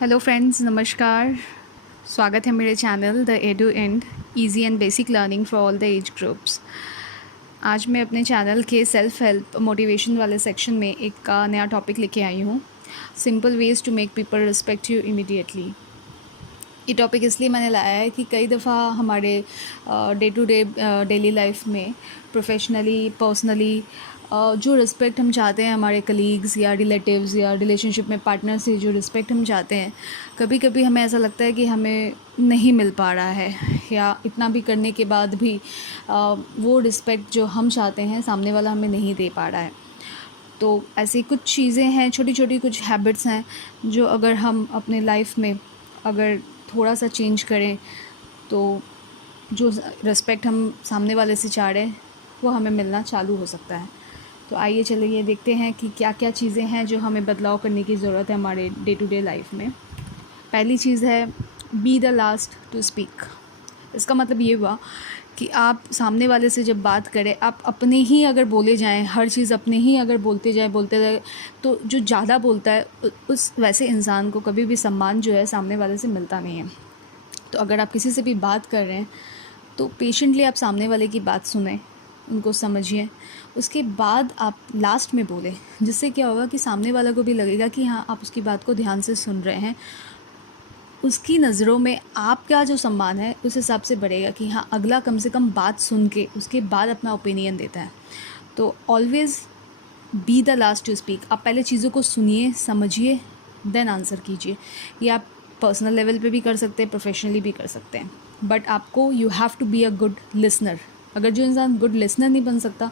Hello friends, नमस्कार। स्वागत है मेरे channel the edu and easy and basic learning for all the age groups. आज मैं अपने चैनल के सेल्फ हेल्प मोटिवेशन वाले सेक्शन में एक नया टॉपिक लेके आई हूँ, simple ways to make people respect you immediately. ये टॉपिक इसलिए मैंने लाया है कि कई दफ़ा हमारे day to day daily life में प्रोफेशनली पर्सनली जो रिस्पेक्ट हम चाहते हैं हमारे कलीग्स या रिलेटिव्स या रिलेशनशिप में पार्टनर से जो रिस्पेक्ट हम चाहते हैं, कभी कभी हमें ऐसा लगता है कि हमें नहीं मिल पा रहा है, या इतना भी करने के बाद भी वो रिस्पेक्ट जो हम चाहते हैं सामने वाला हमें नहीं दे पा रहा है। तो ऐसी कुछ चीज़ें हैं, छोटी छोटी कुछ हैबिट्स हैं जो अगर हम अपने लाइफ में अगर थोड़ा सा चेंज करें तो जो रिस्पेक्ट हम सामने वाले से चाह रहे हैं वो हमें मिलना चालू हो सकता है। तो आइए चलिए देखते हैं कि क्या क्या चीज़ें हैं जो हमें बदलाव करने की ज़रूरत है हमारे डे टू डे लाइफ में। पहली चीज़ है, be the last to speak. इसका मतलब ये हुआ कि आप सामने वाले से जब बात करें, आप अपने ही अगर बोले जाएं, हर चीज़ अपने ही अगर बोलते जाए, तो जो ज़्यादा बोलता है उस वैसे इंसान को कभी भी सम्मान जो है सामने वाले से मिलता नहीं है। तो अगर आप किसी से भी बात कर रहे हैं तो पेशेंटली आप सामने वाले की बात सुनें, उनको समझिए, उसके बाद आप लास्ट में बोलें, जिससे क्या होगा कि सामने वाला को भी लगेगा कि हाँ, आप उसकी बात को ध्यान से सुन रहे हैं। उसकी नज़रों में आपका जो सम्मान है उस हिसाब से बढ़ेगा कि हाँ, अगला कम से कम बात सुन के उसके बाद अपना ओपिनियन देता है। तो always be the last to speak. आप पहले चीज़ों को सुनिए, समझिए, देन आंसर कीजिए। ये आप पर्सनल लेवल पे भी कर सकते हैं, प्रोफेशनली भी कर सकते हैं, बट आपको you have to be a good listener. अगर जो इंसान गुड लिसनर नहीं बन सकता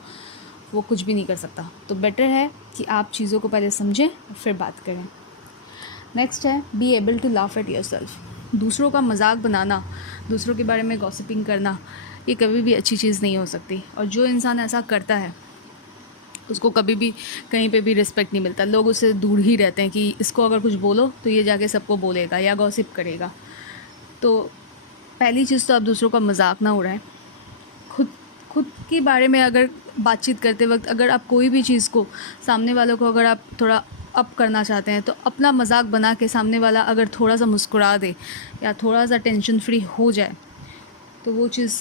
वो कुछ भी नहीं कर सकता। तो बेटर है कि आप चीज़ों को पहले समझें और फिर बात करें। नेक्स्ट है, be able to laugh at yourself. दूसरों का मजाक बनाना, दूसरों के बारे में गॉसिपिंग करना, ये कभी भी अच्छी चीज़ नहीं हो सकती। और जो इंसान ऐसा करता है उसको कभी भी कहीं पे भी रिस्पेक्ट नहीं मिलता। लोग उससे दूर ही रहते हैं कि इसको अगर कुछ बोलो तो ये जाके सबको बोलेगा या गॉसिप करेगा। तो पहली चीज़ तो आप दूसरों का मजाक ना उड़ाएं। खुद खुद के बारे में अगर बातचीत करते वक्त अगर आप कोई भी चीज़ को सामने वालों को अगर आप थोड़ा अप करना चाहते हैं तो अपना मजाक बना के सामने वाला अगर थोड़ा सा मुस्कुरा दे या थोड़ा सा टेंशन फ्री हो जाए तो वो चीज़,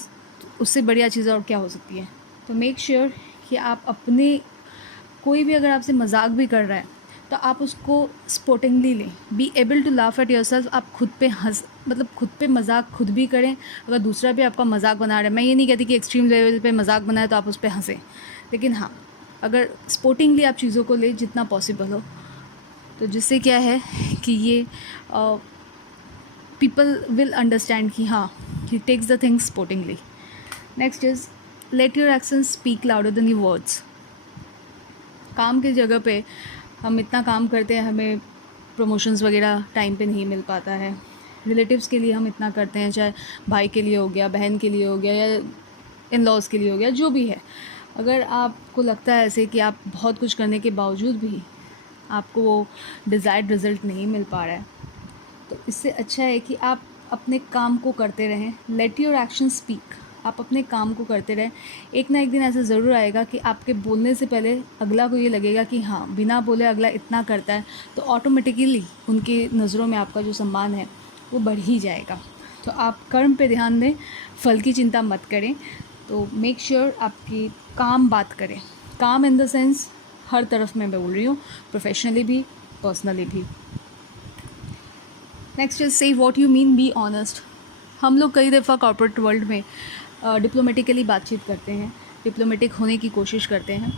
उससे बढ़िया चीज़ और क्या हो सकती है। तो मेक श्योर कि आप अपने, कोई भी अगर आपसे मजाक भी कर रहा है तो आप उसको स्पोर्टिंगली लें। Be able to laugh at yourself. आप खुद पे हंस, मतलब खुद पे मजाक खुद भी करें। अगर दूसरा भी आपका मजाक बना रहा है, मैं ये नहीं कहती कि एक्सट्रीम लेवल पे मजाक बनाए तो आप उस पर हंसें, लेकिन हाँ, अगर स्पोर्टिंगली आप चीज़ों को लें जितना पॉसिबल हो, तो जिससे क्या है कि ये पीपल विल अंडरस्टैंड कि हाँ, he takes the things sportingly. Next is, let your actions speak louder than your words. काम की जगह पे हम इतना काम करते हैं, हमें प्रमोशंस वगैरह टाइम पे नहीं मिल पाता है। रिलेटिव्स के लिए हम इतना करते हैं, चाहे भाई के लिए हो गया, बहन के लिए हो गया, या इन लॉज के लिए हो गया, जो भी है। अगर आपको लगता है ऐसे कि आप बहुत कुछ करने के बावजूद भी आपको वो डिज़ायर्ड रिज़ल्ट नहीं मिल पा रहा है, तो इससे अच्छा है कि आप अपने काम को करते रहें। Let your action speak. आप अपने काम को करते रहें। एक ना एक दिन ऐसा ज़रूर आएगा कि आपके बोलने से पहले अगला को ये लगेगा कि हाँ, बिना बोले अगला इतना करता है, तो ऑटोमेटिकली उनकी नज़रों में आपका जो सम्मान है वो बढ़ ही जाएगा। तो आप कर्म पे ध्यान दें, फल की चिंता मत करें। तो मेक श्योर आपकी काम बात करें। काम इन द सेंस हर तरफ मैं बोल रही हूँ, प्रोफेशनली भी, पर्सनली भी। नेक्स्ट इज, से what you mean, be honest. हम लोग कई दफ़ा कॉर्पोरेट वर्ल्ड में डिप्लोमेटिकली बातचीत करते हैं, डिप्लोमेटिक होने की कोशिश करते हैं,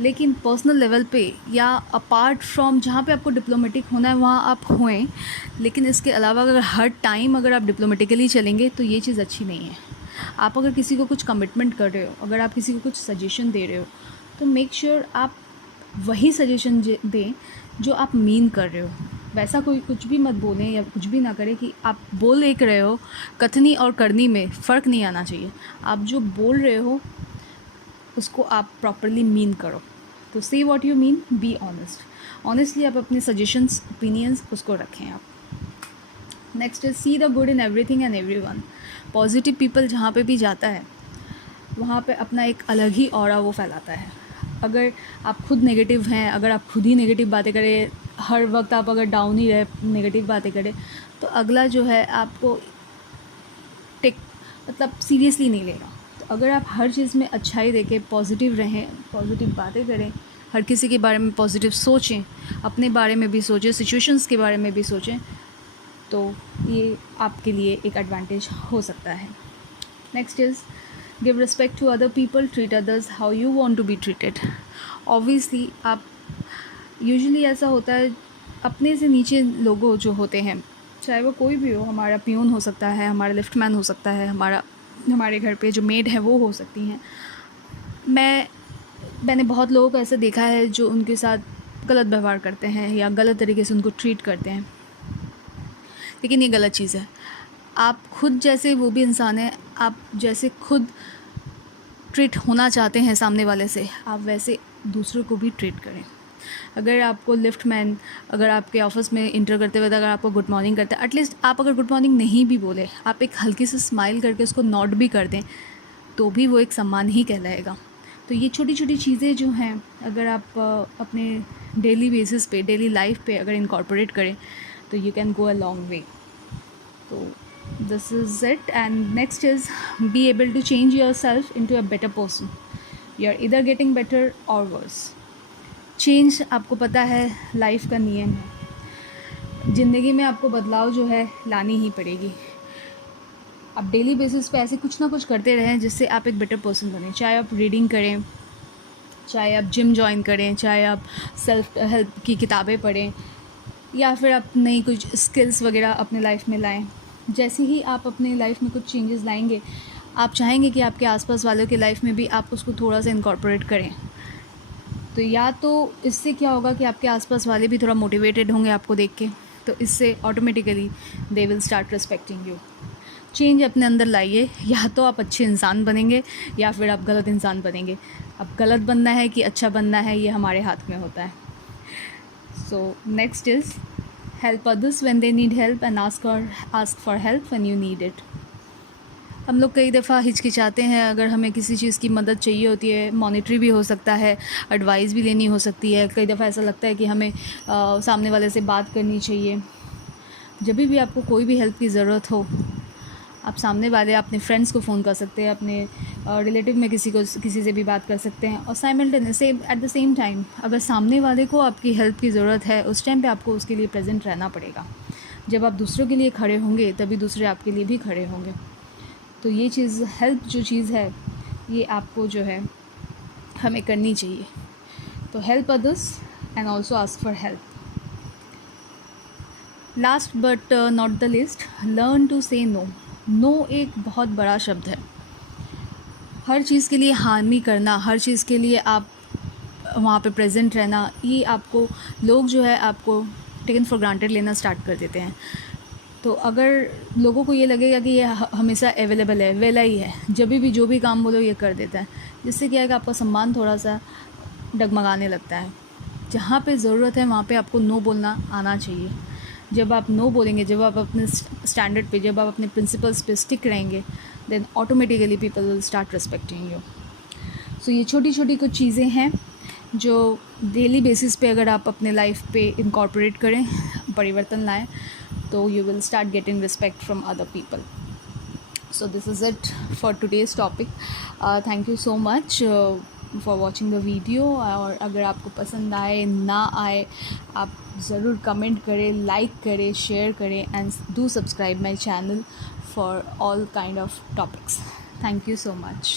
लेकिन पर्सनल लेवल पे या अपार्ट फ्रॉम जहाँ पे आपको डिप्लोमेटिक होना है वहाँ आप होएं, लेकिन इसके अलावा अगर हर टाइम अगर आप डिप्लोमेटिकली चलेंगे तो ये चीज़ अच्छी नहीं है। आप अगर किसी को कुछ कमिटमेंट कर रहे हो, अगर आप किसी को कुछ सजेशन दे रहे हो, तो मेक श्योर आप वही सजेशन दें जो आप मीन कर रहे हो। वैसा कोई कुछ भी मत बोलें या कुछ भी ना करें कि आप बोल एक रहे हो, कथनी और करनी में फ़र्क नहीं आना चाहिए। आप जो बोल रहे हो उसको आप प्रॉपरली मीन करो। तो से what you mean, be honest. Honestly आप अपने सजेशंस, ओपिनियंस उसको रखें आप। Next is, see the good in everything and everyone. Positive people जहाँ पे भी जाता है वहाँ पे अपना एक अलग ही ऑरा वो फैलाता है। अगर आप खुद नेगेटिव हैं, अगर आप खुद ही नेगेटिव बातें करें हर वक्त आप अगर डाउन ही रहे, नेगेटिव बातें करें, तो अगला जो है आपको टेक मतलब सीरियसली नहीं लेगा। तो अगर आप हर चीज़ में अच्छाई देके पॉजिटिव रहें, पॉजिटिव बातें करें, हर किसी के बारे में पॉजिटिव सोचें, अपने बारे में भी सोचें, सिचुएशंस के बारे में भी सोचें, तो ये आपके लिए एक एडवांटेज हो सकता है। Next is give respect to other people, treat others how you want to be treated. Obviously आप यूजुअली ऐसा होता है, अपने से नीचे लोग जो होते हैं, चाहे वो कोई भी हो, हमारा पियून हो सकता है, हमारा लिफ्टमैन हो सकता है, हमारे घर पे जो मेड है वो हो सकती हैं। मैंने बहुत लोगों को ऐसा देखा है जो उनके साथ गलत व्यवहार करते हैं या गलत तरीके से उनको ट्रीट करते हैं, लेकिन ये गलत चीज़ है। आप खुद जैसे वो भी इंसान है, आप जैसे खुद ट्रीट होना चाहते हैं सामने वाले से, आप वैसे दूसरों को भी ट्रीट करें। अगर आपको लिफ्टमैन अगर आपके ऑफिस में इंटर करते हुए अगर आपको गुड मॉर्निंग करता है, एटलीस्ट आप अगर गुड मॉर्निंग नहीं भी बोले, आप एक हल्की से स्माइल करके उसको नॉट भी कर दें, तो भी वो एक सम्मान ही कहलाएगा। तो ये छोटी छोटी चीज़ें जो हैं, अगर आप अपने डेली बेसिस पे, डेली लाइफ पे अगर इनकॉर्पोरेट करें, तो you can go a long way. तो this is it. And next is be able to change yourself into a better person. You are either getting better or worse. Change आपको पता है life का नियम है, ज़िंदगी में आपको बदलाव जो है लानी ही पड़ेगी। आप डेली बेसिस पे ऐसे कुछ ना कुछ करते रहें जिससे आप एक बेटर पर्सन बने। चाहे आप रीडिंग करें, चाहे आप जिम जॉइन करें, चाहे आप सेल्फ हेल्प की किताबें पढ़ें, या फिर आप नई कुछ स्किल्स वगैरह अपने लाइफ में लाएं। जैसे ही आप अपने लाइफ में कुछ चेंजेस लाएंगे, आप चाहेंगे कि आपके आसपास वालों के लाइफ में भी आप उसको थोड़ा सा इनकॉर्पोरेट करें। तो या तो इससे क्या होगा कि आपके आसपास वाले भी थोड़ा मोटिवेटेड होंगे आपको देख के, तो इससे automatically they will start respecting you. Change अपने अंदर लाइए, या तो आप अच्छे इंसान बनेंगे या फिर आप गलत इंसान बनेंगे। अब गलत बनना है कि अच्छा बनना है, ये हमारे हाथ में होता है। So next is help others when they need help and ask for help when you need it. हम लोग कई दफ़ा हिचकिचाते हैं, अगर हमें किसी चीज़ की मदद चाहिए होती है, मॉनेटरी भी हो सकता है, एडवाइस भी लेनी हो सकती है। कई दफ़ा ऐसा लगता है कि हमें सामने वाले से बात करनी चाहिए। जब भी आपको कोई भी हेल्प की ज़रूरत हो, आप सामने वाले अपने फ्रेंड्स को फ़ोन कर सकते हैं, अपने रिलेटिव में किसी से भी बात कर सकते हैं। और simultaneously at the same time, अगर सामने वाले को आपकी हेल्प की ज़रूरत है, उस टाइम पे आपको उसके लिए प्रेजेंट रहना पड़ेगा। जब आप दूसरों के लिए खड़े होंगे, तभी दूसरे आपके लिए भी खड़े होंगे। तो ये चीज़, हेल्प जो चीज़ है, ये आपको जो है हमें करनी चाहिए। तो help others and also ask for help. Last but not the least, learn to say no. No एक बहुत बड़ा शब्द है। हर चीज़ के लिए हामी करना, हर चीज़ के लिए आप वहाँ पे प्रेजेंट रहना, ये आपको लोग जो है आपको टेकन फॉर ग्रांटेड लेना स्टार्ट कर देते हैं। तो अगर लोगों को ये लगेगा कि ये हमेशा अवेलेबल है, वेला ही है, जब भी जो भी काम बोलो ये कर देता है, जिससे क्या है कि आपका सम्मान थोड़ा सा डगमगाने लगता है। जहाँ पे ज़रूरत है वहाँ पे आपको नो बोलना आना चाहिए। जब आप नो बोलेंगे, जब आप अपने स्टैंडर्ड पे, जब आप अपने प्रिंसिपल्स पे स्टिक रहेंगे, then automatically people will start respecting you. So ये छोटी छोटी कुछ चीज़ें हैं जो डेली बेसिस पे अगर आप अपने लाइफ पे इनकॉर्पोरेट करें, परिवर्तन लाएं, तो you will start getting respect from other people. So this is it for today's topic. Thank you so much for watching the video. और अगर आपको पसंद आए ना आए, आप ज़रूर कमेंट करें, लाइक करें, शेयर करें, and do subscribe my channel for all kind of topics. Thank you so much.